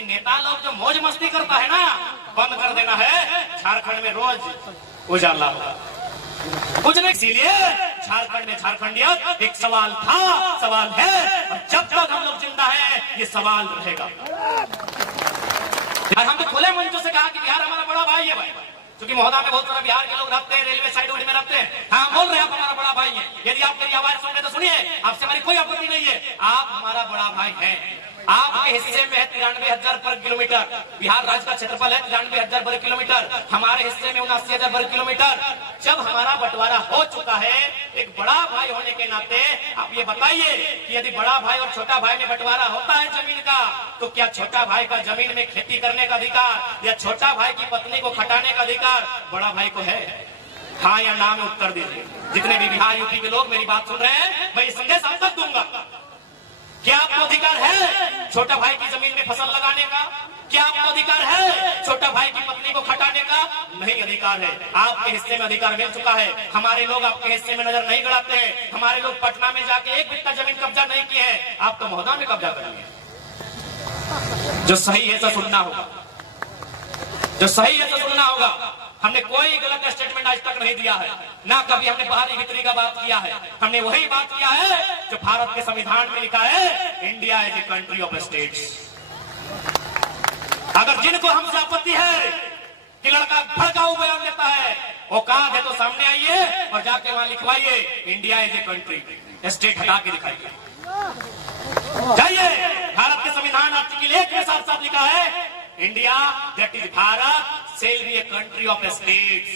कि नेता लोग जो मौज मस्ती करता है ना, बंद कर देना है। झारखंड में रोज उजाला होगा कुछ नहीं। इसीलिए झारखंड में झारखंडियत एक सवाल था, सवाल है, और जब तक हम लोग जिंदा हैं ये सवाल रहेगा। और हम तो खुले मंचों से कहा कि बिहार हमारा बड़ा भाई है भाई, क्योंकि महोदा में बहुत सारा बिहार के लोग रहते हैं, रेलवे साइड में रहते हैं। हाँ बोल रहे हैं आप हमारा बड़ा भाई है। यदि आप मेरी आवाज सुन रहे तो सुनिए, आपसे हमारी कोई आपत्ति नहीं है, आप हमारा बड़ा भाई है। आपके हिस्से में है 93,000 वर्ग किलोमीटर, बिहार राज्य का क्षेत्रफल है 93,000 वर्ग किलोमीटर, हमारे हिस्से में 79,000 वर्ग किलोमीटर। जब हमारा बंटवारा हो चुका है, एक बड़ा भाई होने के नाते आप ये बताइए कि यदि बड़ा भाई और छोटा भाई में बंटवारा होता है जमीन का, तो क्या छोटा भाई का जमीन में खेती करने का अधिकार या छोटा भाई की पत्नी को खटाने का अधिकार बड़ा भाई को है? हाँ या ना में उत्तर दीजिए। जितने भी बिहार यूपी के लोग मेरी बात सुन रहे हैं, मैं ये संदेश आप तक दूंगा। क्या आपको अधिकार है छोटा भाई की जमीन में फसल लगाने का? क्या आपको अधिकार है छोटा भाई की पत्नी को खटाने का? नहीं अधिकार है। आपके हिस्से में अधिकार मिल चुका है। हमारे लोग आपके हिस्से में नजर नहीं गड़ाते हैं। हमारे लोग पटना में जाके एक बिट्टा जमीन कब्जा नहीं किए हैं, आप तो महोदा में कब्जा करेंगे। जो सही है तो सुनना होगा, जो सही है तो सुनना होगा। हमने कोई गलत स्टेटमेंट आज तक नहीं दिया है, ना कभी हमने बाहरी भीतरी का बात किया है। हमने वही बात किया है जो भारत के संविधान में लिखा है, India is a country of states. अगर जिनको हमसे आपत्ति है कि लड़का भड़काऊ बयान देता है, औकात है तो सामने आइए और जाके वहां लिखवाइए India is a country, state हटा के दिखाइए। जाइए, भारत के संविधान आर्टिकल 1 में साफ साफ लिखा है, India that is Bharat shall be a country of states,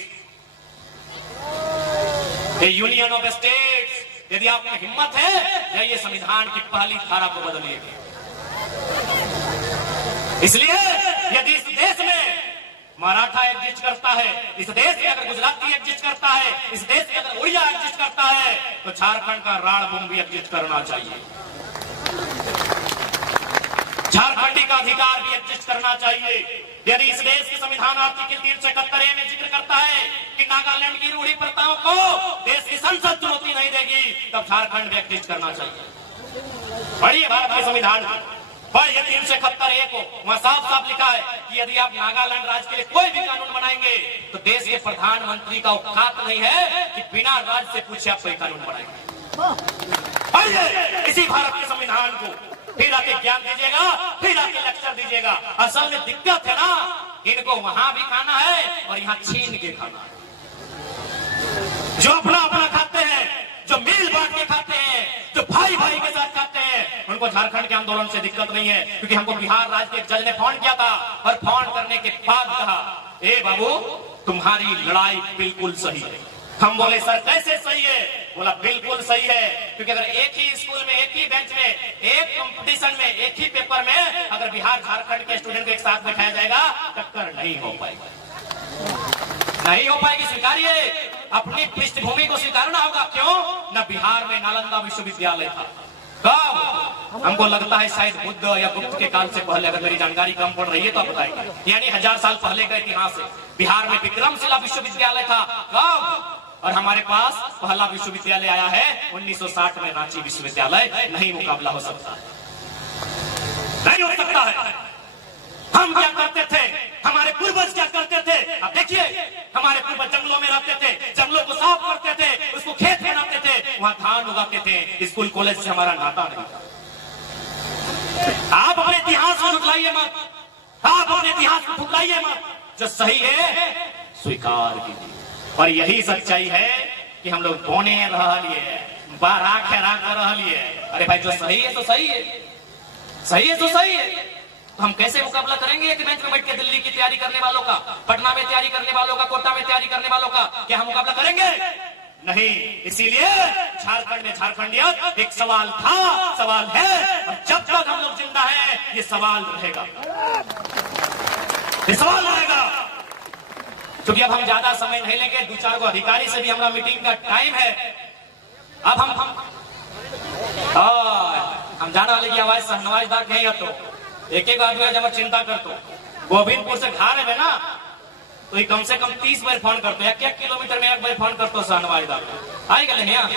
a union of states। यदि आप में हिम्मत है, जाइए संविधान की पहली धारा को बदलिए। इसलिए यदि इस देश में मराठा एग्जिस्ट करता है, इस देश में अगर गुजराती एग्जिस्ट करता है, इस देश में अगर उड़िया एग्जिस्ट करता है, तो झारखंड का राणभूमि भी एग्जिस्ट करना चाहिए। झारखंडी का अधिकार भी एग्जिस्ट करना चाहिए। यदि इस देश के संविधान आर्टिकल 371 में जिक्र करता है कि नागालैंड की रूढ़ी प्रथाओं को देश की संसद चुनौती नहीं देगी, तब झारखंड भी एग्जिस्ट करना चाहिए। पढ़िए भारत के संविधान पढ़िए 371 को, वहां साफ साफ लिखा है कि यदि आप नागालैंड राज्य के लिए कोई भी कानून बनाएंगे तो देश के प्रधानमंत्री का औकात नहीं है कि बिना राज्य से पूछे आप कोई कानून बनाएंगे। पढ़िए इसी भारत के संविधान को, फिर आके ज्ञान दीजिएगा, फिर आके लेक्चर दीजिएगा। असल में दिक्कत है ना, इनको वहां भी खाना है और यहाँ छीन के खाना है। जो अपना अपना खाते हैं, जो मिल बांट के खाते हैं, जो भाई भाई के साथ खाते हैं, उनको झारखंड के आंदोलन से दिक्कत नहीं है। क्योंकि हमको बिहार राज्य के एक जज ने फोन किया था और फोन करने के बाद कहा, ए बाबू तुम्हारी लड़ाई बिल्कुल सही है। हम बोले सर कैसे सही है? बोला बिल्कुल सही है, क्योंकि अगर एक ही स्कूल में, एक ही बेंच में, एक कंपटीशन में, एक ही पेपर में अगर बिहार झारखंड के स्टूडेंट को एक साथ बैठाया जाएगा, टक्कर नहीं हो पाएगी, नहीं हो पाएगी। स्वीकारिए, अपनी पृष्ठभूमि को स्वीकारना होगा। क्यों? न बिहार में नालंदा विश्वविद्यालय था। कब? हमको लगता है शायद बुद्ध या गुप्त के काल से पहले, अगर मेरी जानकारी कम पड़ रही है तो आप बताइए। यानी 1000 साल पहले का इतिहास है। बिहार में विक्रमशिला विश्वविद्यालय था। कब? और हमारे पास पहला विश्वविद्यालय आया है 1960 में, रांची विश्वविद्यालय। नहीं मुकाबला हो सकता, नहीं हो सकता है। हम क्या करते थे, हमारे पूर्वज क्या करते थे? अब देखिए, हमारे पूर्वज जंगलों में रहते थे, जंगलों को साफ करते थे, उसको खेत बनाते थे, वहां धान उगाते थे। स्कूल कॉलेज से हमारा नाता नहीं था। आप अपने इतिहास को झुठलाइए मत, आप अपने इतिहास को ठुकराइए मत। जो सही है स्वीकार कीजिए। और यही सच्चाई है कि हम लोग बोने रह लिए, बाराख रह लिए। अरे भाई जो सही है तो सही है, सही है तो सही है। तो हम कैसे मुकाबला करेंगे एक बेंच में बैठ के दिल्ली की तैयारी करने वालों का, पटना में तैयारी करने वालों का, कोटा में तैयारी करने वालों का? क्या हम मुकाबला करेंगे? नहीं। इसीलिए झारखंड में झारखंडियत एक सवाल था, सवाल है, और जब तक हम लोग जिंदा हैं ये सवाल रहेगा, ये सवाल रहेगा। क्योंकि अब हम ज्यादा समय नहीं लेंगे, 2-4 को अधिकारी से भी हमारा मीटिंग का टाइम है। अब हम जाने वाले की आवाज सहनवाजदार नहीं है, तो एक आदमी जब चिंता करते गोविंदपुर से घर है ना, तो ये कम से कम 30 बार फोन करते हैं। 1 किलोमीटर में 1 बार फोन करते हो सहनवाजदार आई गए यहाँ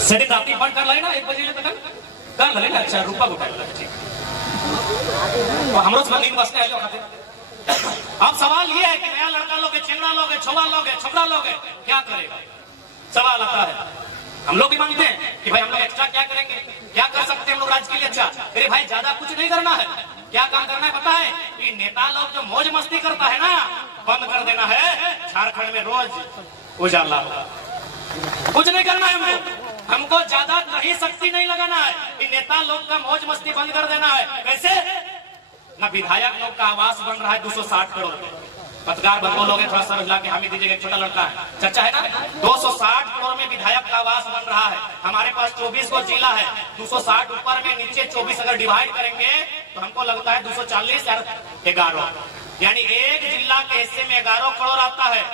सेटिंग रात फोन कर लाई ना 1 बजे तक कर ले ना, अच्छा रुपा उठा ले, ठीक तो हम लोग नींद बसने आए खाते। अब सवाल ये है कि नया लड़का लोगे, चिंगड़ा लोगे, छोवा लोगे, छपड़ा लोगे, क्या करेगा? सवाल आता है। हम लोग भी मांगते हैं कि भाई हम लोग एक्स्ट्रा क्या करेंगे, क्या कर सकते हैं हम लोग राज्य के लिए? अच्छा अरे भाई ज्यादा कुछ नहीं करना है, क्या काम करना है पता है? कि नेता लोग जो मौज मस्ती करता है ना, बंद कर देना है। झारखंड में रोज उजाला, कुछ नहीं करना है हमको ज्यादा नहीं शक्ति नहीं लगाना है कि नेता लोग का मौज मस्ती बंद कर देना है। कैसे? ना विधायक लोग का आवास बन रहा है 260 करोड़, पत्रकार बंधु लोग थोड़ा सा मिला के हम ही दीजिएगा, छोटा लड़का है चर्चा है ना, 260 करोड़ में विधायक का आवास बन रहा है। हमारे पास 24 को जिला है, 260 ऊपर में नीचे 24 अगर डिवाइड करेंगे तो हमको लगता है 240 या 11, यानी एक जिला के हिस्से में 11 करोड़ आता है।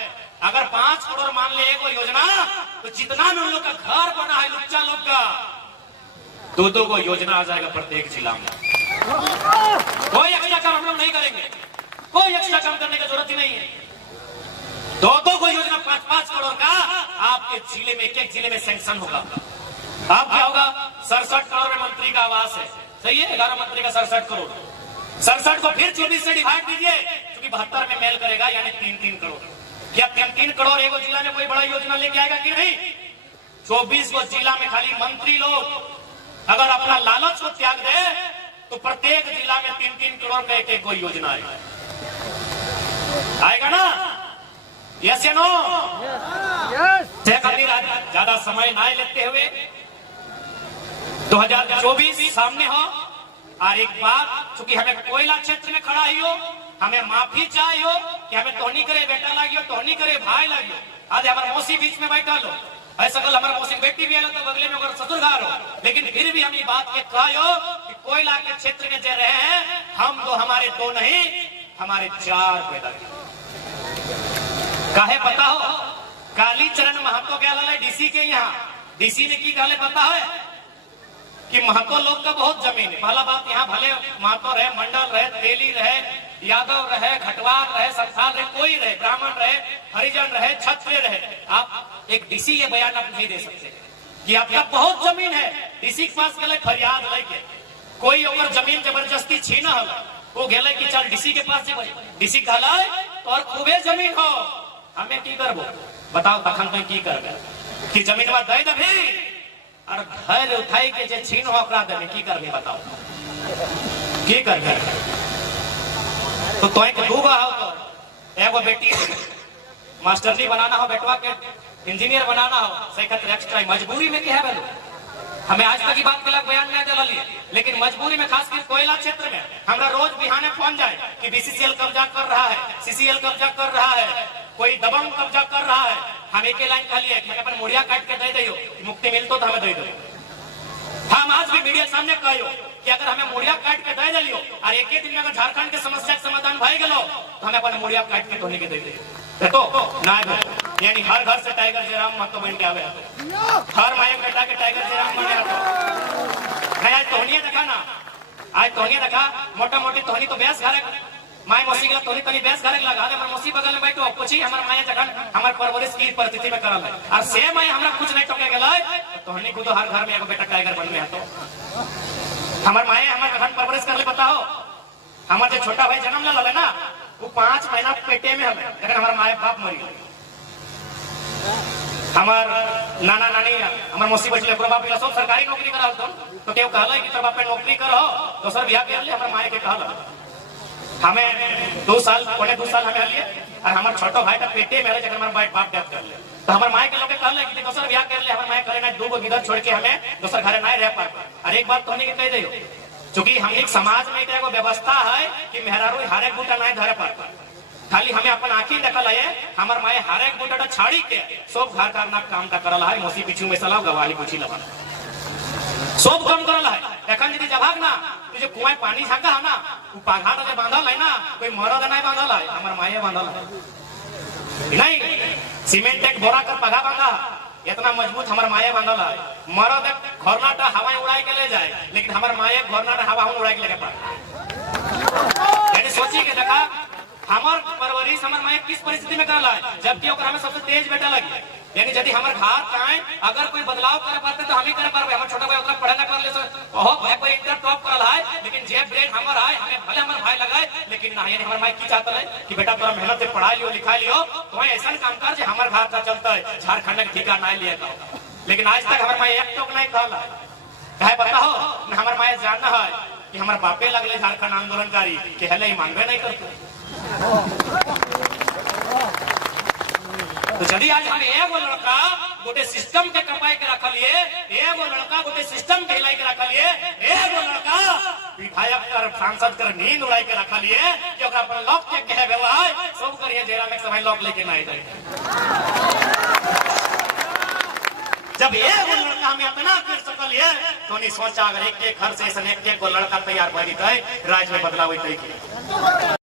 अगर 5 करोड़ मान ले एक योजना, तो जितना भी उन लोग का घर बना है लुच्चा लोग का, 2-2 को योजना आ जाएगा प्रत्येक जिला में। कोई एक्स्ट्रा काम हम लोग नहीं करेंगे, कोई एक्स्ट्रा काम करने की जरूरत ही नहीं है। 2-2 को योजना 5-5 करोड़ का आपके जिले में, एक जिले में सैंक्शन होगा। आप क्या होगा? 67 करोड़ में मंत्री का आवास है, सही है, 11 मंत्री का 67 करोड़, 67 को फिर 24 से डिवाइड कीजिए, क्योंकि 72 में मेल करेगा, यानी 3-3 करोड़। क्या 3-3 करोड़ एक जिला में कोई बड़ा योजना लेके आएगा कि नहीं? 24 को जिला में खाली मंत्री लोग अगर अपना लालच को त्याग दे तो प्रत्येक जिला में 3-3 करोड़ का एक कोई योजना आएगा ना? यस या नो? ज्यादा समय ना लेते हुए 2024 सामने हो, और एक बात, चूंकि हमें कोयला क्षेत्र में खड़ा ही हो, हमें माफी चाहिए हो कि हमें तोहनी करे बेटा लागियो, तोहनी करे भाई लागियो। आज हमारे मौसी बीच में बैठा लो, ऐसा कल हमारे मौसी बेटी भी है तो बगले में अगर ससुरघर हो, लेकिन फिर भी हम ये बात के कहो कि कोयला के क्षेत्र में जो रहे हैं हम तो हमारे 2 नहीं, हमारे 4 पैदा काहे पता हो? कालीचरण महतो क्या लाले डीसी के यहाँ, डीसी ने की गाले पता है कि महतो लोग का बहुत जमीन है। पहला बात, यहाँ भले महतो रहे, मंडल रहे, तेली रहे, यादव रहे, घटवार रहे, संथाल रहे, कोई रहे, ब्राह्मण रहे, हरिजन रहे, क्षत्रिय रहे, आप एक डीसी ये बयान आप नहीं दे सकते कि आपका बहुत जमीन है। डीसी के पास गए फरियाद लेके, कोई अगर जमीन जबरदस्ती छीना हो, वो गए कि चल डीसी के पास जेबे, डीसी कहला और खूबे जमीन हो, हमें की करबो बताओ, तखन तो की करबे कि जमीन में दे दभी और घर उठाई के जे छीन हो ओकरा देबे, की करबे बताओ, की करबे? तो तोय के 2 हो, तो एगो बेटी मास्टरनी बनाना हो, बेटवा के इंजीनियर बनाना हो, सही खातिर एक्स्ट्रा मजबूरी में क्या है? हमें आज तक की बात के लग बयान नहीं दिला, लेकिन मजबूरी में, खासकर कोयला क्षेत्र में हमरा रोज बिहाने फोन जाए कि बीसीसीएल कब्जा कर रहा है, सीसीएल कब्जा कर रहा है, कोई दबंग कब्जा कर रहा है। हम एक लाइन कहलिए कि अपन मुड़िया काट के दे दियो, मुक्ति मिलतो तो हमें दे दो। हम आज भी मीडिया सामने कहियो कि अगर हमें मुड़िया काट के दे दियो और एक ही दिन में अगर झारखंड के समस्या के समाधान भय गेलो तो हमें अपन मुड़िया काट के तोहनी के दे दे तो ना, यानी हर घर से टाइगर जयराम महतो बन के आवे, हर माया बेटा के टाइगर जयराम बने आता। आज तोहनी देखा ना, आज तोहनी देखा, मोटा मोटी तोहनी तो बेस घर माय मौसी के तोहनी तनी बेस घर लगा दे, मौसी बगल में बैठो, पूछी हमार माया जगन हमार परवरिश की परिस्थिति में करल है, और सेम माय हमरा कुछ नहीं टोके गेलै, तोहनी को तो हर घर में एगो बेटा टाइगर बन में तो हमार माया हमार जगन परवरिश कर ले। बताओ, हमार जो छोटा भाई जन्म ले ले ना, वो 5 महीना पेटे में हमें, लेकिन हमारा माए बाप मरी गए। हमार नाना नानी हमार मौसी बचले, बाप सब सरकारी नौकरी करा तो केहू कहला कि तोर बाप पे नौकरी करो, दोसर बियाह कर ले, हमार माए के कहला। हमें 2 साल पौने 2 साल हमें लिए, और हमार छोटो भाई का पेटे में रहे, जब हमारे बाप डेथ कर ले, तो हमारे माए के लोग कहले कि दोसर बियाह कर ले, हमारे माए करे ना, 2 गो गिदर छोड़ के हमें दोसर घरे नहीं रह पाए। और एक बात तोहनी के कह दियो, चूंकि हम एक समाज में एगो व्यवस्था है कि मेहरारू हारे बूटा नहीं धरे पाता, खाली हमें अपन आंखी देखल है, हमार माए हारे बूटा छाड़ी के सब घर का काम का करल है, मौसी पीछू में सलाह गवाली पूछी लगा सब काम करल है। एखन यदि जभाग ना जो कुआं पानी झाका है ना, वो पाघा जो बांधल है ना, कोई मरद नहीं बांधल है, हमार माए बांधल है नहीं, सीमेंट एक बोरा कर पाघा बांधा, इतना मजबूत हमार माए बांधल है। मरद घरनाटा हवा उड़ाई के ले जाए, लेकिन हमार माए घरनाटा हवा उड़ाई के लेके पाए। यानी सोची के देखा हमार परवरिश हमार माए किस परिस्थिति में करला है, जबकि ओकरा में सबसे तेज बेटा लगी, यानी यदि हमारे घर काए अगर कोई बदलाव करे पाते तो हम ही करे पारबे। हमर छोटा भाई उतना पढ़े ना कर ले सो ओहो भाई कोई इंटर टॉप करल है, लेकिन जे ग्रेड हमर है हमें भले हमर भाई लगाए, लेकिन ना यानी हमर भाई की चाहता है कि बेटा तोरा मेहनत से पढ़ा लियो लिखा लियो तो ऐसा काम कर जे हमर घर का चलता है, झारखंड के ठिका ना लिए का। लेकिन आज तक हमर भाई एक टोक नहीं कहला काहे बताओ ना। हमर भाई जानना है कि हमर बापे लगले झारखंड आंदोलनकारी के हले ही मानबे नहीं करते। तो यदि आज हम एगो लड़का गोटे सिस्टम के कपाई के रखलिए, एगो लड़का गोटे सिस्टम के हिलाई के रखलिए, एगो लड़का विधायक कर सांसद कर नींद उड़ाई के रखलिए कि ओकरा पर लॉक के कहे भेला है सब करिए जेरा में समय लॉक लेके ना जाए। जब एगो लड़का हमें इतना कर सकलिए तो नहीं सोचा अगर एक घर से एक गो लड़का तैयार भरी है राज्य में बदलाव होते।